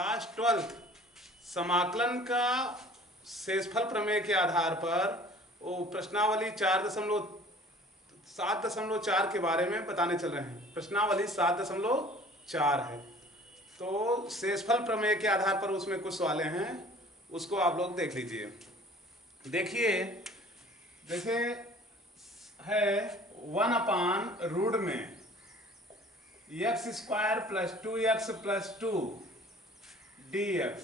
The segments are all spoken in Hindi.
क्लास 12 समाकलन का शेषफल प्रमेय के आधार पर वो प्रश्नावली 7.4 के बारे में बताने चल रहे हैं। प्रश्नावली 7.4 है, तो शेषफल प्रमेय के आधार पर उसमें कुछ सवालें हैं, उसको आप लोग देख लीजिए। देखिए, जैसे है 1/रूट में x² + 2x + 2 dx।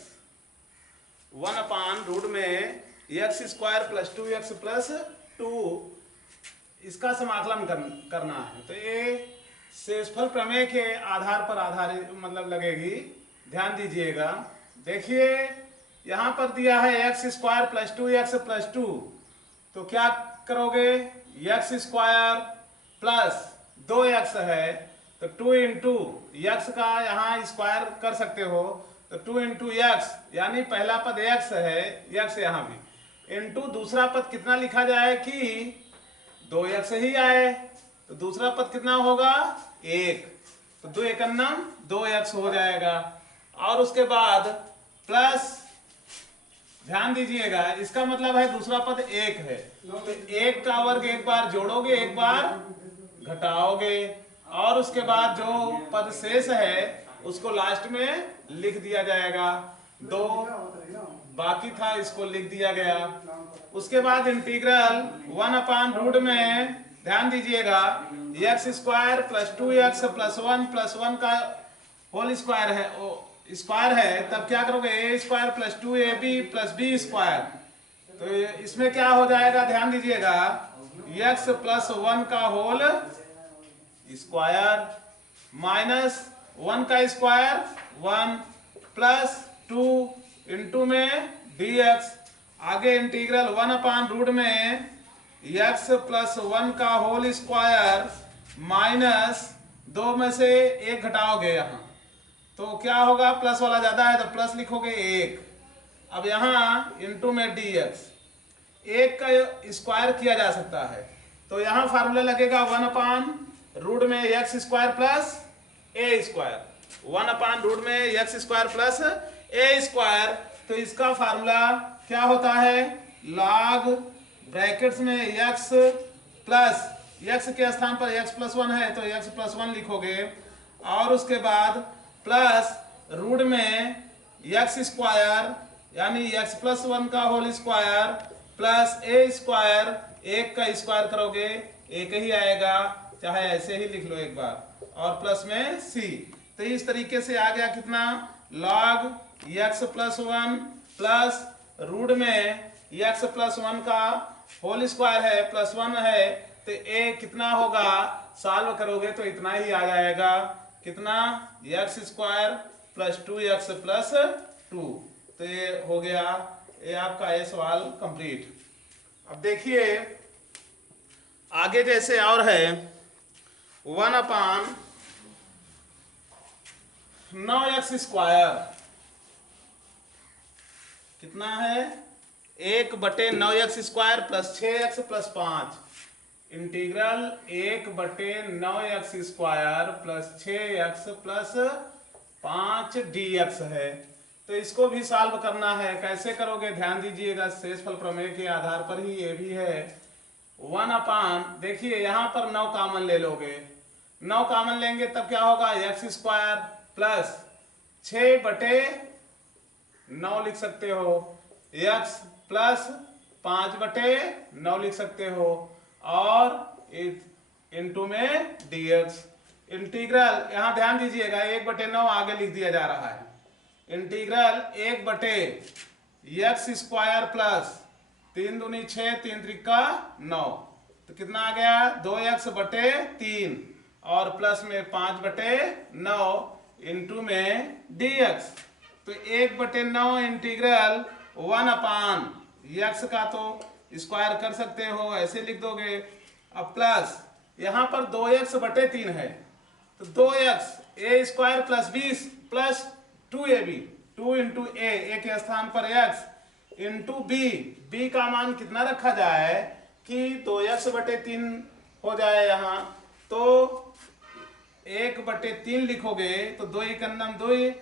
1/रूट में x² + 2x + 2 इसका समाकलन करना है। तो ये शेषफल प्रमेय के आधार पर आधारित मतलब लगेगी। ध्यान दीजिएगा। देखिए यहां पर दिया है x² + 2x + 2, तो क्या करोगे? x² प्लस 2x है तो 2 इंटू x का यहाँ स्क्वायर कर सकते हो, तो 2 इंटू एक्स, यानी पहला पद x है, x यहाँ भी, इंटू दूसरा पद कितना लिखा जाए कि 2x ही आए, तो दूसरा पद कितना होगा? 1, तो 2 एकन्नम 2x हो जाएगा। और उसके बाद प्लस, ध्यान दीजिएगा, इसका मतलब है दूसरा पद 1 है, तो 1 का वर्ग एक बार जोड़ोगे, एक बार घटाओगे, और उसके बाद जो पद शेष है उसको लास्ट में लिख दिया जाएगा। 2 बाकी था, इसको लिख दिया गया। उसके बाद इंटीग्रल 1/रूट में, ध्यान दीजिएगा, x² + 2x + 1 + 1 का होल स्क्वायर है, स्क्वायर है, तब क्या करोगे? a² + 2ab + b²। तो इसमें क्या हो जाएगा? ध्यान दीजिएगा, x + 1 का होल स्क्वायर माइनस 1 का स्क्वायर 1 प्लस 2 इंटू में dx। आगे इंटीग्रल 1/रूट में x + 1 का होल स्क्वायर माइनस 2 में से 1 घटाओगे यहाँ, तो क्या होगा? प्लस वाला ज्यादा है तो प्लस लिखोगे 1। अब यहाँ इंटू में dx, 1 का स्क्वायर किया जा सकता है, तो यहाँ फार्मूला लगेगा 1/रूट में x² प्लस a²। 1/रूट में x² प्लस a², तो इसका फार्मूला क्या होता है? log ब्रैकेट्स में x प्लस, x के स्थान पर x + 1 है तो x + 1 लिखोगे, और उसके बाद प्लस रूट में x² यानी x + 1 का होल स्क्वायर प्लस a², 1 का स्क्वायर करोगे 1 ही आएगा, चाहे ऐसे ही लिख लो एक बार, और प्लस में c। तो इस तरीके से आ गया कितना? log x + 1 प्लस रूट में x + 1 का होल स्क्वायर है प्लस 1 है, तो a कितना होगा? सॉल्व करोगे तो इतना ही आ जाएगा। कितना? x² + 2x + 2। तो ये हो गया, ये आपका ये सवाल कंप्लीट। अब देखिए आगे, जैसे और है 1/9x², कितना है? 1/9x² + 6x + 5। Integral 1/9x² + 6x + 5 dx है। तो इसको भी सॉल्व करना है। कैसे करोगे? ध्यान दीजिएगा, शेषफल प्रमेय के आधार पर ही ये भी है। 1/, देखिए यहाँ पर 9 कॉमन ले लोगे, 9 कॉमन लेंगे तब क्या होगा? x² प्लस 6/9 लिख सकते हो, x प्लस 5/9 लिख सकते हो, और इंटू में dx। इंटीग्रल यहाँ ध्यान दीजिएगा, 1/9 आगे लिख दिया जा रहा है। इंटीग्रल 1/x² प्लस 3 दूनी 6, 3 त्रिका 9, तो कितना आ गया? 2x/3 और प्लस में 5/9 इंटू में dx। तो 1/9 इंटीग्रल 1/x का तो स्क्वायर कर सकते हो, ऐसे लिख दोगे। अब प्लस यहाँ पर 2x/3 है, तो 2x a² + 20 + 2ab, 2 into a के स्थान पर x इंटू b का मान कितना रखा जाए कि 2x/3 हो जाए यहाँ, तो 1/3 लिखोगे तो 2 एकन्नम 2,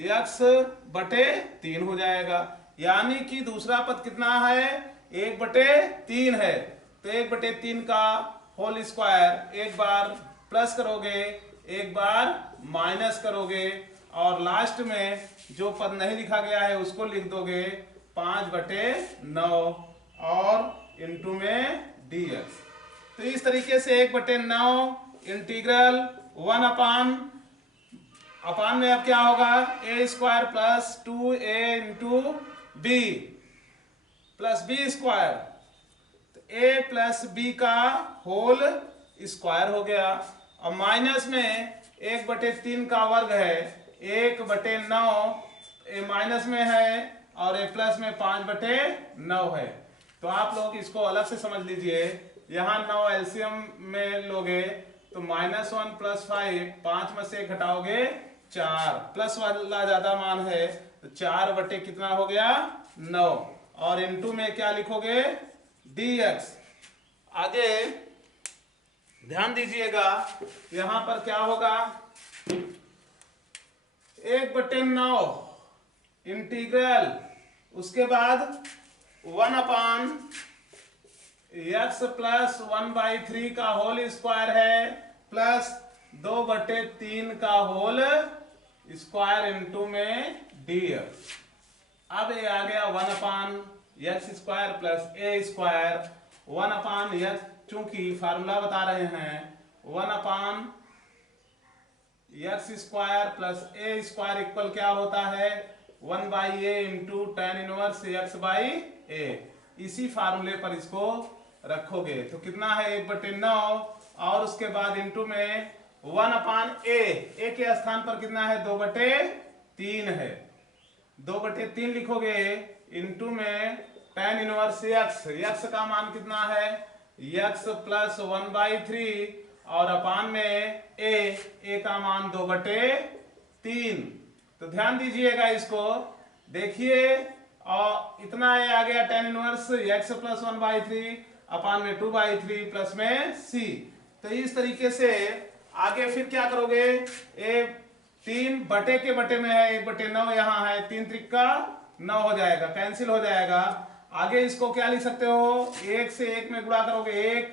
x बटे 3 हो जाएगा। यानी कि दूसरा पद कितना है, 1/3 है। तो 1/3 का होल स्क्वायर, एक बार प्लस करोगे एक बार माइनस करोगे और लास्ट में जो पद नहीं लिखा गया है उसको लिख दोगे 5/9 और इंटू में dx। तो इस तरीके से 1/9 इंटीग्रल 1 अपान में अब क्या होगा, a² plus 2a into B plus B square. तो a प्लस बी का होल स्क्वायर हो गया। अब माइनस में 1/3 का वर्ग है, 1/9 ए माइनस में है और ए प्लस में 5/9 है। तो आप लोग इसको अलग से समझ लीजिए। यहाँ 9 एलसीएम में लोगे तो -1 + 5, 5 में से घटाओगे 4, प्लस वाला ज्यादा मान है तो 4 कितना हो गया 9 और इनटू में क्या लिखोगे dx। आगे ध्यान दीजिएगा यहां पर क्या होगा 1/9 इंटीग्रल, उसके बाद 1/x प्लस 1/3 का होल स्क्वायर है प्लस 2/3 का होल स्क्वायर इंटू में dx। अब ये आ गया 1/x² प्लस a², 1/x, चूंकि फार्मूला बता रहे हैं 1/x² प्लस a² इक्वल क्या होता है 1/a into tan inverse x/a। इसी फार्मूले पर इसको रखोगे तो कितना है 1/9 और उसके बाद इंटू में 1/a, a के स्थान पर कितना है 2/3 है, 2/3 लिखोगे इंटू में tan इनवर्स x का मान कितना है x प्लस 1/3 और अपान में a का मान 2/3। तो ध्यान दीजिएगा इसको देखिए और इतना आ गया tan इनवर्स x प्लस 1/3 अपान में 2/3 प्लस में c। तो इस तरीके से आगे फिर क्या करोगे, ए 3 बटे के बटे में है 1/9 यहाँ है 3 त्रिका 9 हो जाएगा, कैंसिल हो जाएगा। आगे इसको क्या लिख सकते हो 1 से 1 में गुणा करोगे 1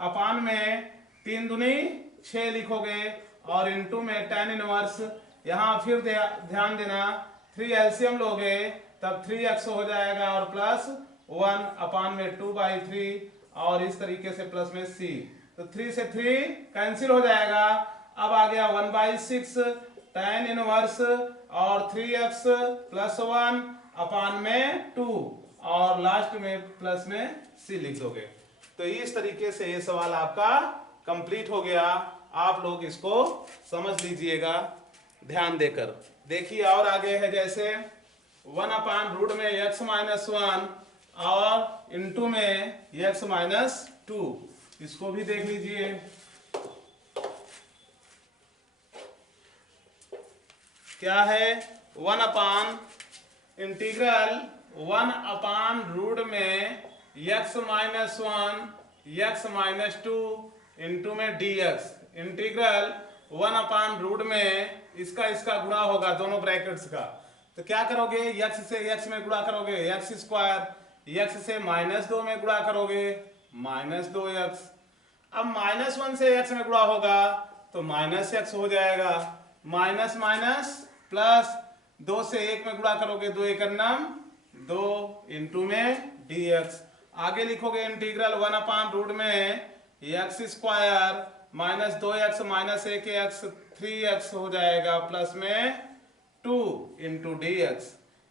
अपान में 3 दूनी 6 लिखोगे और इंटू में tan इनवर्स यहाँ फिर ध्यान देना 3 एलसीएम लोगे तब 3x हो जाएगा और प्लस 1 अपान में 2/3 और इस तरीके से प्लस में c। तो 3 से 3 कैंसिल हो जाएगा। अब आ गया 1/6 tan इनवर्स और 3x प्लस 1 अपान में 2 और लास्ट में प्लस में c लिख दोगे। तो इस तरीके से ये सवाल आपका कंप्लीट हो गया। आप लोग इसको समझ लीजिएगा ध्यान देकर। देखिए और आगे है जैसे 1/रूट में x-1 और इंटू में x-2, इसको भी देख लीजिए। क्या है 1/इंटीग्रल 1/रूट में x-1 x-2 इंटू में dx। इंटीग्रल 1/रूट में इसका गुणा होगा दोनों ब्रैकेट्स का। तो क्या करोगे x से x में गुणा करोगे x², x से -2 में गुणा करोगे -2x। अब -1 से x में गुणा होगा तो -x हो जाएगा, माइनस माइनस प्लस 2 से 1 में गुणा करोगे 2 1 2 इंटू में dx। आगे लिखोगे इंटीग्रल 1/रूट में x² -2x -1x 3x हो जाएगा प्लस में 2 इंटू dx।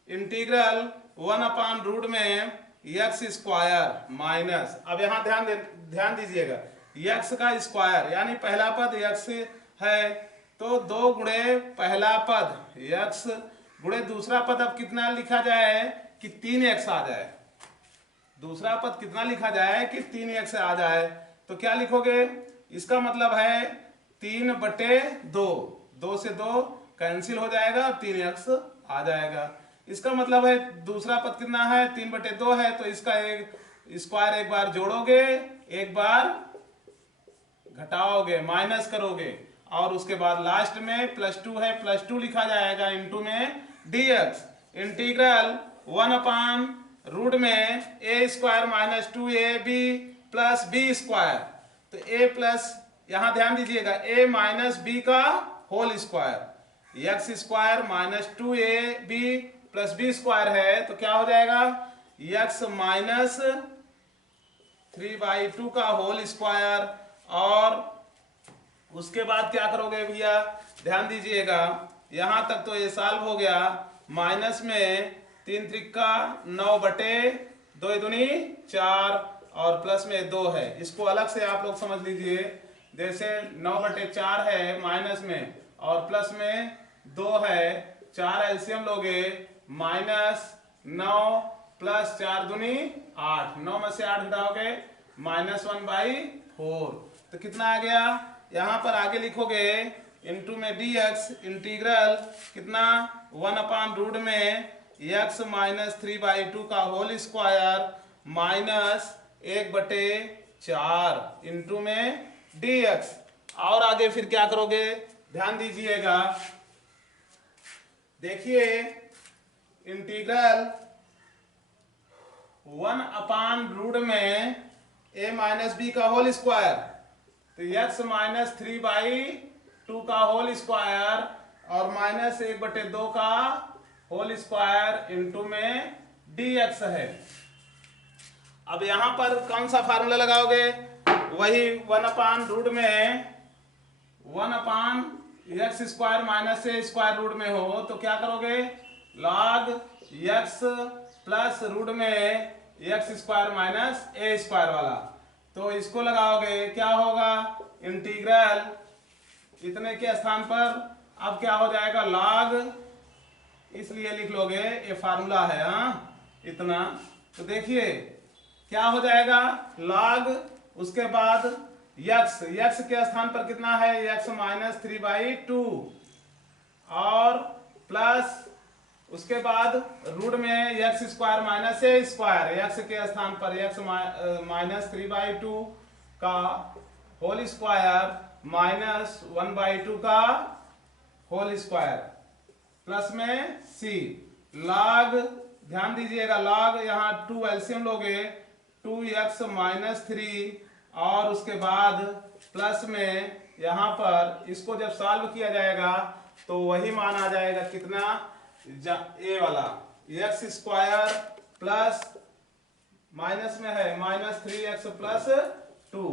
इंटीग्रल 1/रूट में x² माइनस, अब यहाँ ध्यान दीजिएगा x का स्क्वायर यानी पहला पद x है तो 2 गुणे पहला पद x गुणे दूसरा पद। अब कितना लिखा जाए कि 3x आ जाए, दूसरा पद कितना लिखा जाए कि 3x आ जाए। तो क्या लिखोगे, इसका मतलब है 3/2, 2 से 2 कैंसिल हो जाएगा 3x आ जाएगा। इसका मतलब है दूसरा पद कितना है 3/2 है तो इसका एक स्क्वायर एक बार जोड़ोगे एक बार घटाओगे माइनस करोगे और उसके बाद लास्ट में +2 है, +2 लिखा जाएगा इंटू में dx। इंटीग्रल 1/रूट में a² - 2ab प्लस b²। तो a प्लस, यहां ध्यान दीजिएगा, a माइनस बी का whole square, x² - 2ab plus b² है, तो क्या हो जाएगा x माइनस 3/2 का होल स्क्वायर। और उसके बाद क्या करोगे भैया, ध्यान दीजिएगा, यहां तक तो ये सॉल्व हो गया। माइनस में 3 त्रिका 9/2 दूनी 4 और प्लस में 2 है। इसको अलग से आप लोग समझ लीजिए, जैसे 9/4 है माइनस में और प्लस में 2 है, 4 एलसीएम लोगे, -9 प्लस 4 दूनी 8, 9 में से 8 घटाओगे -1/4। तो कितना आ गया, यहां पर आगे लिखोगे इंटू में dx। इंटीग्रल कितना 1/रूट में x माइनस 3/2 का होल स्क्वायर माइनस 1/4 इंटू में dx। और आगे फिर क्या करोगे, ध्यान दीजिएगा, देखिए इंटीग्रल 1/रूट में a माइनस बी का होल स्क्वायर, तो x माइनस 3/2 का होल स्क्वायर और माइनस 1/2 का होल स्क्वायर इंटू में dx है। अब यहां पर कौन सा फार्मूला लगाओगे, वही 1/रूट में 1/x² माइनस a² में हो तो क्या करोगे, log x प्लस रूट में x² माइनस a² वाला, तो इसको लगाओगे, क्या होगा, इंटीग्रल इतने के स्थान पर अब क्या हो जाएगा log, इसलिए लिख लोगे, ये फार्मूला है इतना। तो देखिए क्या हो जाएगा log, उसके बाद x के स्थान पर कितना है, x माइनस 3/2 और प्लस उसके बाद रूट में x² माइनस a², x के स्थान पर x माइनस 3/2 का होल स्क्वायर माइनस 1/2 का होल स्क्वायर प्लस में c। log, ध्यान दीजिएगा, log यहाँ 2 एलसीएम लोगे, 2x माइनस 3 और उसके बाद प्लस में यहाँ पर इसको जब सॉल्व किया जाएगा तो वही मान आ जाएगा, कितना, ए वाला x² प्लस माइनस में है -3x प्लस 2।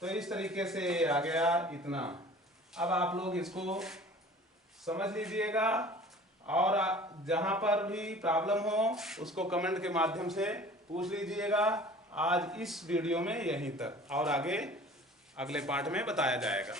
तो इस तरीके से आ गया इतना। अब आप लोग इसको समझ लीजिएगा और जहां पर भी प्रॉब्लम हो उसको कमेंट के माध्यम से पूछ लीजिएगा। आज इस वीडियो में यहीं तक, और आगे अगले पार्ट में बताया जाएगा।